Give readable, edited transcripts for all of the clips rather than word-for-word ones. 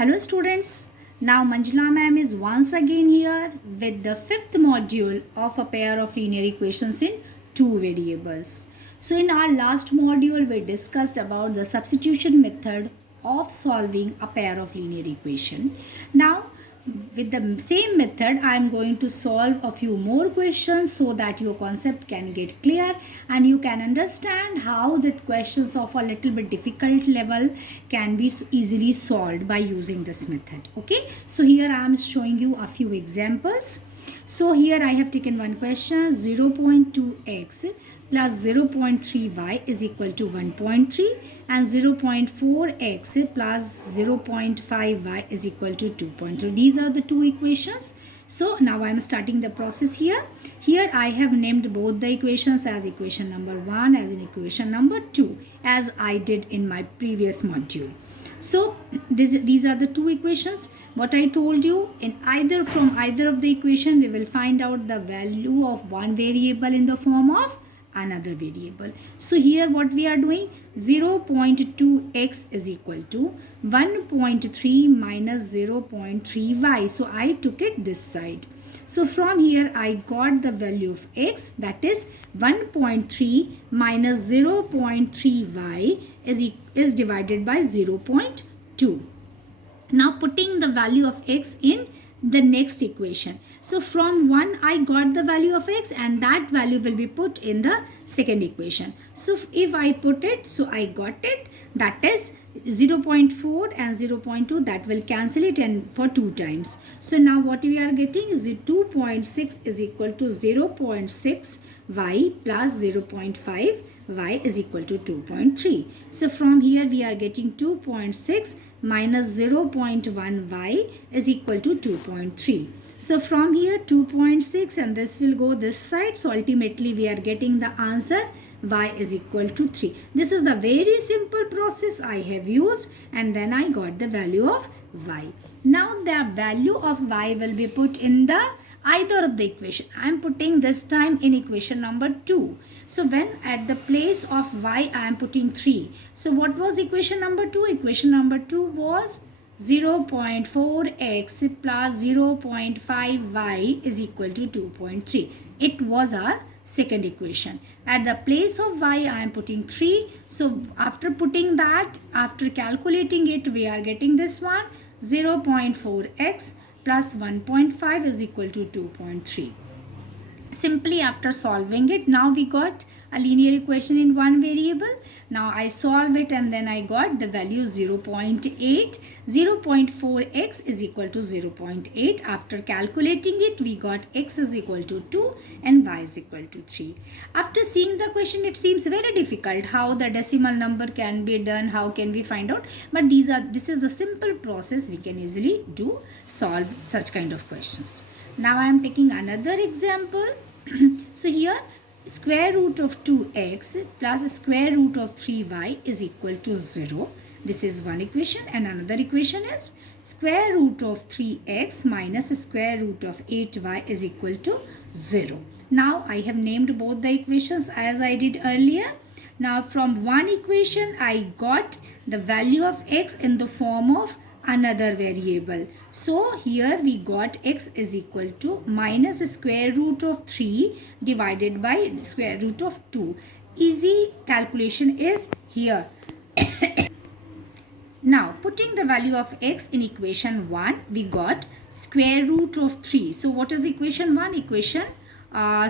Hello students, now Manjula ma'am is once again here with the fifth module of a pair of linear equations in two variables. So in our last module we discussed about the substitution method of solving a pair of linear equation. Now with the same method I am going to solve a few more questions so that your concept can get clear and you can understand how the questions of a little bit difficult level can be easily solved by using this method. Okay, so here I am showing you a few examples. So here I have taken one question, 0.2x plus 0.3y is equal to 1.3 and 0.4x plus 0.5y is equal to 2.3. These are the two equations. So now I am starting the process here. Here I have named both the equations as equation number 1 as in equation number 2 as I did in my previous module. So these are the two equations. What I told you, from either of the equation we will find out the value of one variable in the form of another variable. So here what we are doing, 0.2x is equal to 1.3 minus 0.3y. So I took it this side. So from here I got the value of x, that is 1.3 minus 0.3y is divided by 0.2. Now putting the value of x in the next equation. So from 1 I got the value of x and that value will be put in the second equation. So if I put it, so I got it, that is 0.4 and 0.2, that will cancel it and for 2 times. So now what we are getting is 2.6 is equal to 0.6 y plus 0.5 y is equal to 2.3. So from here we are getting 2.6 minus 0.1 y is equal to 2.3. So from here 2.6 and this will go this side. So ultimately we are getting the answer y is equal to 3. This is the very simple process I have used and then I got the value of y. Now the value of y will be put in the either of the equation. I am putting this time in equation number 2. So when at the place of y I am putting 3. So what was equation number 2? Equation number 2 was 0.4x plus 0.5y is equal to 2.3. It was our second equation. At the place of y I am putting 3. So after putting that, after calculating it, we are getting this one, 0.4x plus 1.5 is equal to 2.3. Simply after solving it, now we got a linear equation in one variable. Now I solve it and then I got the value 0.8. 0.4x is equal to 0.8. After calculating it, we got x is equal to 2 and y is equal to 3. After seeing the question, it seems very difficult how the decimal number can be done, how can we find out, but this is the simple process we can easily solve such kind of questions. Now I am taking another example. So here square root of 2x plus square root of 3y is equal to 0. This is one equation and another equation is square root of 3x minus square root of 8y is equal to 0. Now I have named both the equations as I did earlier. Now from one equation I got the value of x in the form of another variable. So here we got x is equal to minus square root of 3 divided by square root of 2. Easy calculation is here. Now putting the value of x in equation 1, we got square root of 3. So what is equation 1?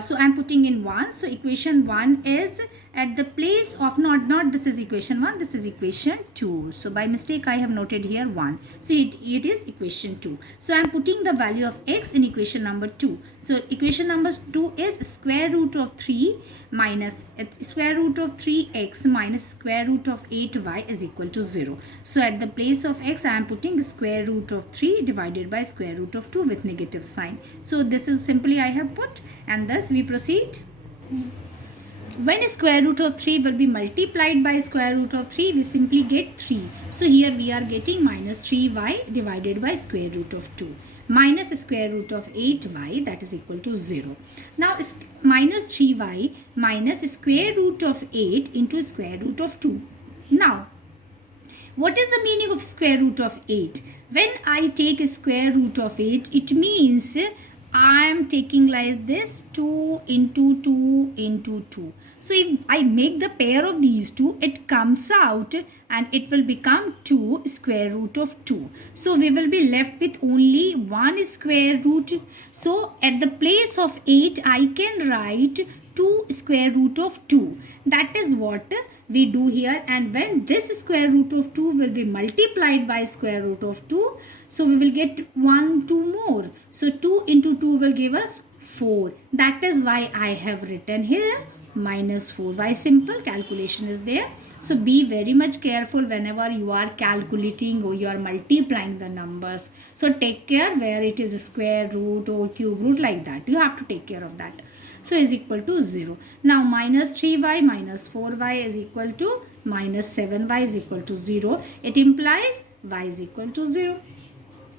So I am putting in 1. So equation 1 is at the place of not this is equation 1, this is equation 2. So by mistake I have noted here 1. So it is equation 2. So I am putting the value of x in equation number 2. So equation number 2 is square root of 3 minus square root of 3x minus square root of 8y is equal to 0. So at the place of x I am putting square root of 3 divided by square root of 2 with negative sign. So this is simply I have put and thus we proceed. When square root of 3 will be multiplied by square root of 3, we simply get 3. So here we are getting minus 3y divided by square root of 2. Minus square root of 8y, that is equal to 0. Now minus 3y minus square root of 8 into square root of 2. Now what is the meaning of square root of 8? When I take square root of it, it means I am taking like this 2 into 2 into 2. So if I make the pair of these two, it comes out and it will become 2 square root of 2. So we will be left with only 1 square root. So at the place of 8, I can write 2 square root of 2. That is what we do here, and when this square root of 2 will be multiplied by square root of 2, so we will get 2 more. So 2 into 2 will give us 4. That is why I have written here minus 4. Why? Simple calculation is there. So be very much careful whenever you are calculating or you are multiplying the numbers. So take care where it is a square root or cube root, like that. You have to take care of that. So is equal to 0. Now minus 3y minus 4y is equal to minus 7y is equal to 0. It implies y is equal to 0.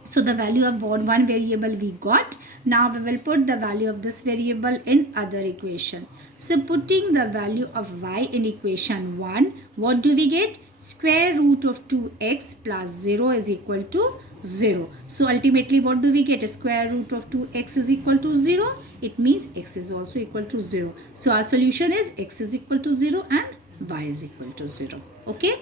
So the value of one variable we got. Now we will put the value of this variable in other equation. So putting the value of y in equation 1, what do we get? Square root of 2x plus 0 is equal to 0. So ultimately what do we get? Square root of 2x is equal to 0. It means x is also equal to 0. So our solution is x is equal to 0 and y is equal to 0. Okay.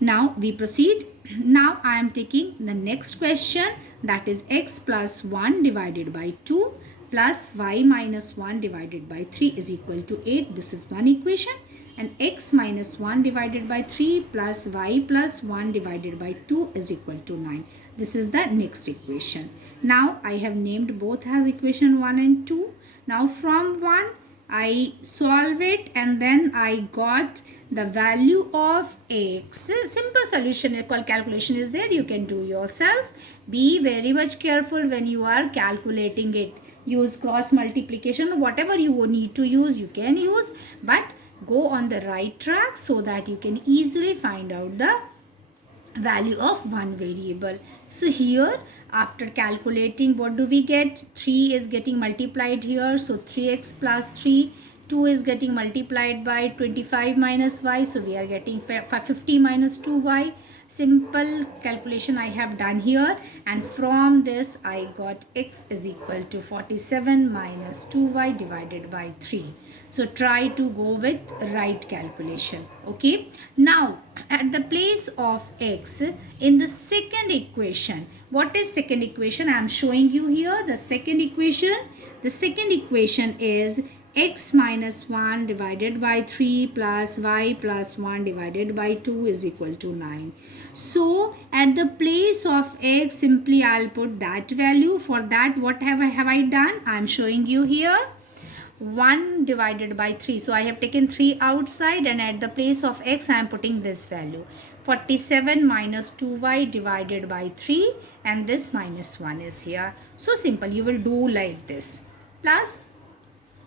Now we proceed. Now I am taking the next question, that is x plus 1 divided by 2 plus y minus 1 divided by 3 is equal to 8. This is one equation. And x minus 1 divided by 3 plus y plus 1 divided by 2 is equal to 9. This is the next equation. Now I have named both as equation 1 and 2. Now from 1 I solve it and then I got the value of x. Simple solution called calculation is there. You can do yourself. Be very much careful when you are calculating it. Use cross multiplication. Whatever you need to use, you can use. But go on the right track so that you can easily find out the value of one variable. So here after calculating, what do we get? 3 is getting multiplied here. So 3x plus 3. 2 is getting multiplied by 25 minus y. So we are getting 50 minus 2y. Simple calculation I have done here, and from this I got x is equal to 47 minus 2y divided by 3. So try to go with right calculation. Okay. Now at the place of x in the second equation, what is second equation? I am showing you here the second equation. The second equation is x minus 1 divided by 3 plus y plus 1 divided by 2 is equal to 9. So at the place of x, simply I'll put that value. For that, what have I done? I'm showing you here 1 divided by 3. So I have taken 3 outside, and at the place of x I am putting this value 47 minus 2y divided by 3, and this minus 1 is here. So simple, you will do like this. Plus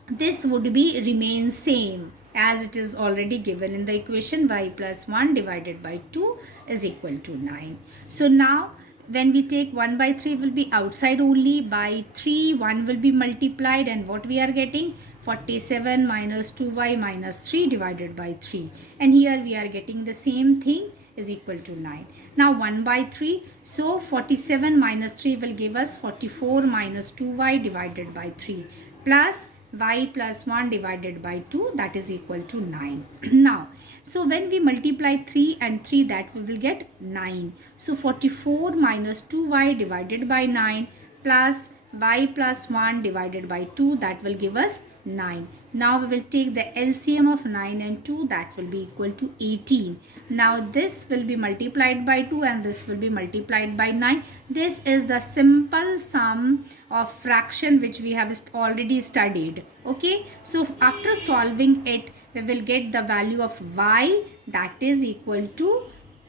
this would be remain same as it is already given in the equation. Y plus 1 divided by 2 is equal to 9. So now when we take 1 by 3 will be outside only. By 3 1 will be multiplied, and what we are getting? 47 minus 2y minus 3 divided by 3, and here we are getting the same thing is equal to 9. Now 1 by 3, so 47 minus 3 will give us 44 minus 2y divided by 3 plus y plus 1 divided by 2, that is equal to 9. Now so when we multiply 3 and 3, that we will get 9. So 44 minus 2y divided by 9 plus y plus 1 divided by 2, that will give us 9. Now we will take the LCM of 9 and 2, that will be equal to 18. Now this will be multiplied by 2 and this will be multiplied by 9. This is the simple sum of fraction which we have already studied. Okay, so after solving it, we will get the value of y, that is equal to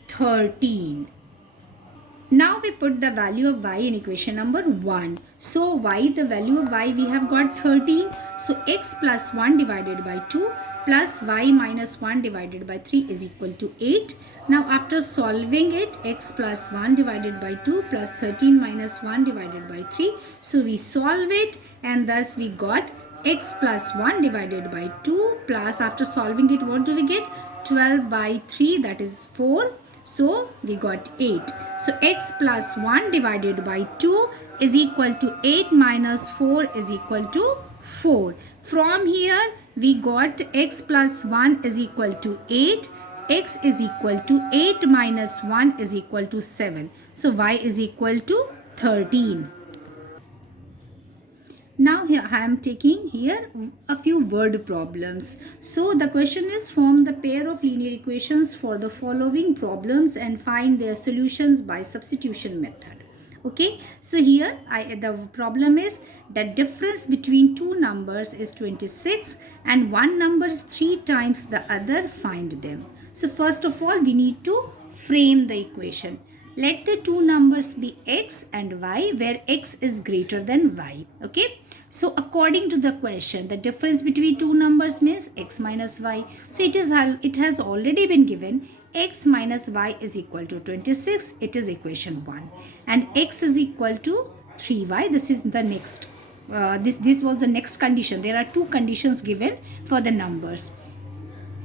13. Now we put the value of y in equation number 1. So y, the value of y we have got 13. So x plus 1 divided by 2 plus y minus 1 divided by 3 is equal to 8. Now after solving it, x plus 1 divided by 2 plus 13 minus 1 divided by 3. So we solve it, and thus we got x plus 1 divided by 2 plus, after solving it, what do we get? 12 by 3, that is 4. So we got 8. So x plus 1 divided by 2 is equal to 8 minus 4 is equal to 4. From here we got x plus 1 is equal to 8. X is equal to 8 minus 1 is equal to 7. So y is equal to 13. Now here I am taking here a few word problems. So the question is, form the pair of linear equations for the following problems and find their solutions by substitution method. Okay, so here the problem is that difference between two numbers is 26 and one number is 3 times the other, find them. So first of all we need to frame the equation. Let the two numbers be x and y, where x is greater than y. Okay. So according to the question, the difference between two numbers means x minus y. So it has already been given x minus y is equal to 26. It is equation 1. And x is equal to 3y. This is the next. This was the next condition. There are two conditions given for the numbers.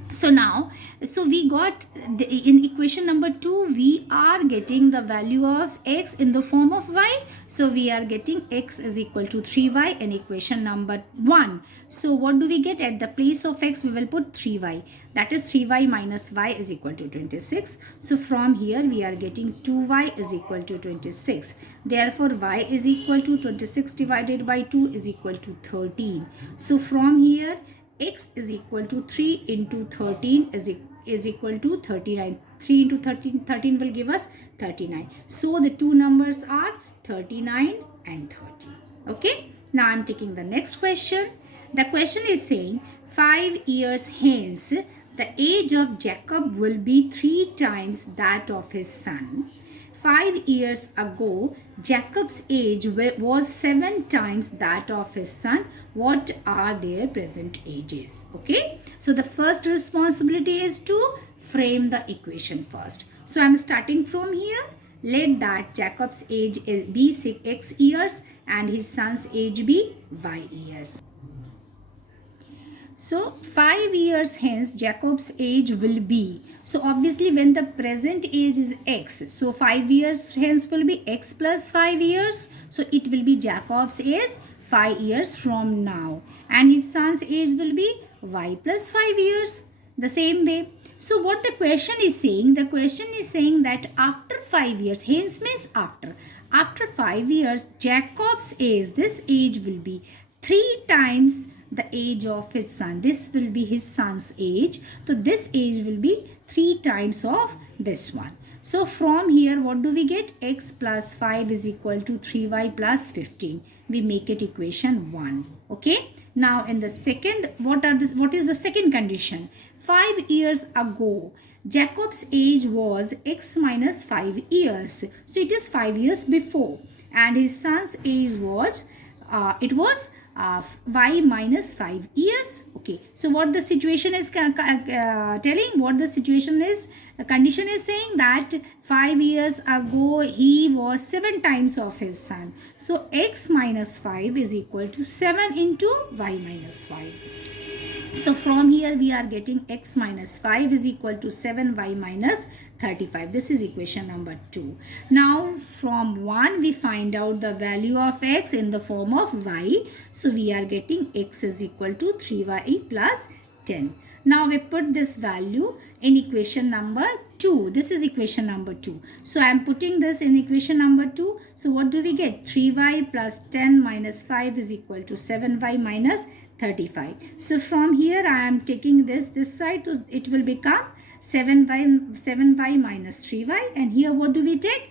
So now, so we got in equation number 2, we are getting the value of x in the form of y. So we are getting x is equal to 3y in equation number 1. So what do we get? At the place of x, we will put 3y. That is 3y minus y is equal to 26. So from here, we are getting 2y is equal to 26. Therefore, y is equal to 26 divided by 2 is equal to 13. So from here, x is equal to 3 into 13 is equal to 39. 3 into 13 will give us 39. So the two numbers are 39 and 30. Okay. Now I am taking the next question. The question is saying 5 years hence the age of Jacob will be 3 times that of his son. 5 years ago, Jacob's age was 7 times that of his son. What are their present ages? Okay. So the first responsibility is to frame the equation first. So I am starting from here. Let that Jacob's age be x years and his son's age be y years. So 5 years hence Jacob's age will be. So obviously when the present age is x, so 5 years hence will be x plus 5 years. So it will be Jacob's age 5 years from now. And his son's age will be y plus 5 years. The same way. So what the question is saying? The question is saying that after 5 years, hence means after. After 5 years, Jacob's age, this age will be 3 times the age of his son. This will be his son's age. So this age will be 3 times of this one. So from here what do we get? X plus 5 is equal to 3y plus 15. We make it equation 1. Okay. Now in the second, what is the second condition? 5 years ago Jacob's age was x minus 5 years. So it is 5 years before. And his son's age was y minus 5 years. Okay. So what the situation is telling, what the situation is, the condition is saying that 5 years ago he was 7 times of his son. So x minus 5 is equal to 7 into y minus 5. So from here we are getting x minus 5 is equal to 7y minus 35. This is equation number 2. Now from 1 we find out the value of x in the form of y. So we are getting x is equal to 3y plus 10. Now we put this value in equation number 2. This is equation number 2. So I am putting this in equation number 2. So what do we get? 3y plus 10 minus 5 is equal to 7y minus 35. So from here I am taking this side, so it will become 7y minus 3y, and here what do we take?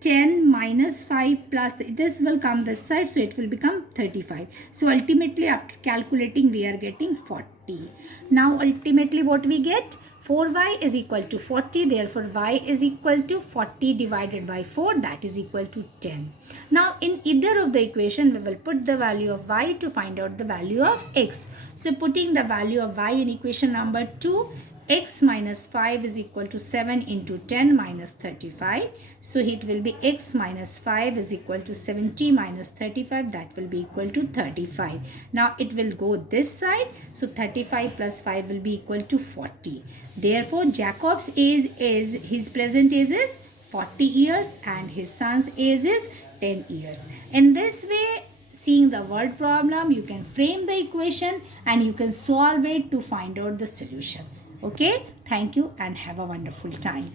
10 minus 5 plus this will come this side, so it will become 35. So ultimately after calculating we are getting 40. Now ultimately what we get? 4y is equal to 40, therefore y is equal to 40 divided by 4, that is equal to 10. Now in either of the equation we will put the value of y to find out the value of x. So putting the value of y in equation number 2, x minus 5 is equal to 7 into 10 minus 35. So it will be x minus 5 is equal to 70 minus 35. That will be equal to 35. Now it will go this side. So 35 plus 5 will be equal to 40. Therefore, Jacob's age is, his present age is 40 years and his son's age is 10 years. In this way, seeing the word problem, you can frame the equation and you can solve it to find out the solution. Okay, thank you and have a wonderful time.